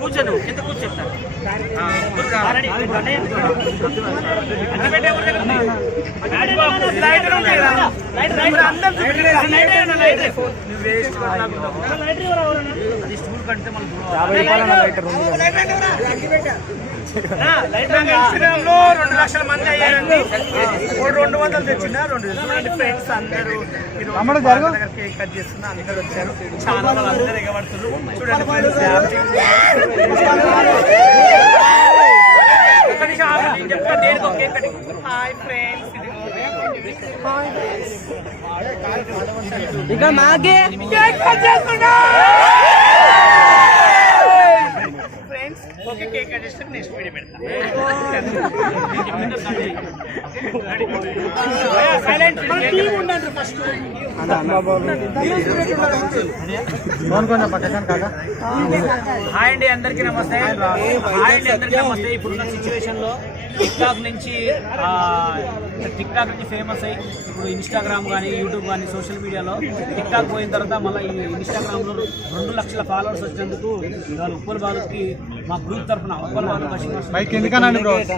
కూర్చోను కింద కూర్చోస్తాను స్కూల్ కంటే ఇన్స్టాగ్రామ్ లో 2 లక్షల మంది అయ్యారండి. 200 తెచ్చిన 2 ఫ్రెండ్స్ అందరూ కేక్ కట్ చేస్తున్నా అందరూ వచ్చారు. చాలా వాళ్ళు అందరూ ఎగబడుతున్నారు చూడండి. హాయ్ ఫ్రెండ్స్ ఇక మాకే కేక్ కట్ చేస్తున్నా ఫ్రెండ్స్. ఓకే కేక్ కట్ చేస్తే నెక్స్ట్ వీడియో పెడతా. హాయ్ అండి అందరికీ నమస్తే. ఇప్పుడున్న సిచ్యువేషన్ లో టిక్టాక్ నుంచి ఫేమస్ అయ్యి ఇప్పుడు ఇన్స్టాగ్రామ్ కానీ యూట్యూబ్ కానీ సోషల్ మీడియాలో టిక్టాక్ పోయిన తర్వాత మళ్ళీ ఈ ఇన్స్టాగ్రామ్లో 2 లక్షల ఫాలోవర్స్ వచ్చినందుకు ఇవాళ ఉప్పల్ బాలుకి మా గ్రూప్ తరఫున ఉప్పల్ బాలు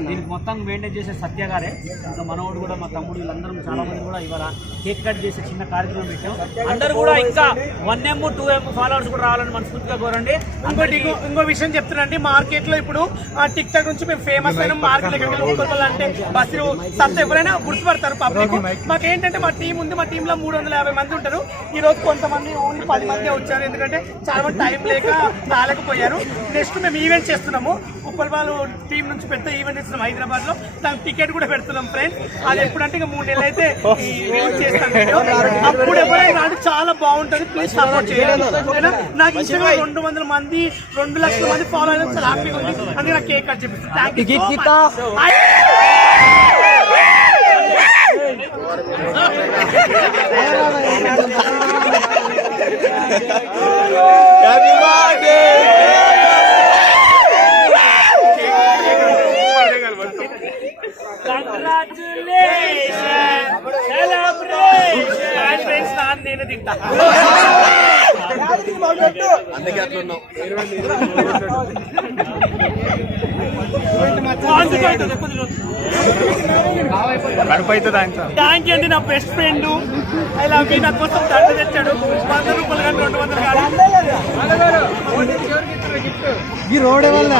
దీనికి మొత్తం మెయింటైన్ చేసే సత్య గారే, ఇంకా మనోడు కూడా మా తమ్ముడు వీళ్ళందరూ చాలా మంది కూడా ఇవాళ కేక్ కట్ చేసే చిన్న కార్యక్రమం పెట్టాం. అందరూ కూడా ఇంకా 1M 2M ఫాలోవర్స్ కూడా రావాలని మనస్ఫూర్తిగా కోరండి. ఇంకో విషయం చెప్తున్నాండి, మార్కెట్ లో ఇప్పుడు టిక్ టాక్ నుంచి మేము ఫేమస్ అయిన మార్కెట్ అంటే బస్సు సత్తా ఎవరైనా గుర్తుపడతారు పబ్లిక్. మాకేంటంటే మా టీం ఉంది, మా టీంలో 350 మంది ఉంటారు. ఈ రోజు కొంతమంది ఓన్లీ 10 మంది వచ్చారు, ఎందుకంటే చాలా మంది టైం లేక రాలేకపోయారు. నెక్స్ట్ మేము ఈవెంట్ చేస్తున్నాము, ఉప్పల్ బాలు టీం నుంచి పెద్ద ఈవెంట్ ఇస్తున్నాం హైదరాబాద్ లో. దానికి టికెట్ కూడా పెడుతున్నాం ఫ్రెండ్స్. అది ఎప్పుడంటే ఇంకా 3 నెలలు అయితే రిలీజ్ చేస్తాం. అప్పుడు ఎవరైనా చాలా బాగుంటుంది, ప్లీజ్ సపోర్ట్ చేయాలి. నాకు ఇన్స్టాగ్రామ్ 200 మంది 2 లక్షల మంది ఫాలో అయినా చాలా హ్యాపీగా ఉంది. అందుకే నాకు కేక్ కట్ చేపిస్తాను. Thank you. నేను తింటా అందుకే అట్లున్నావు. థ్యాంక్ యూ అండి, నా best friend. I love you. నా కోసం దండ తెచ్చాడు 100 రూపాయలు కానీ 200 కానీ. ఈ రోడ్ వల్ల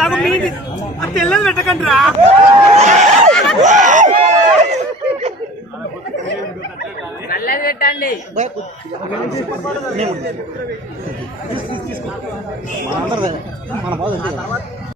నాకు మీది తెల్లది పెట్టకండి రా. నల్లది పెట్టండి. మన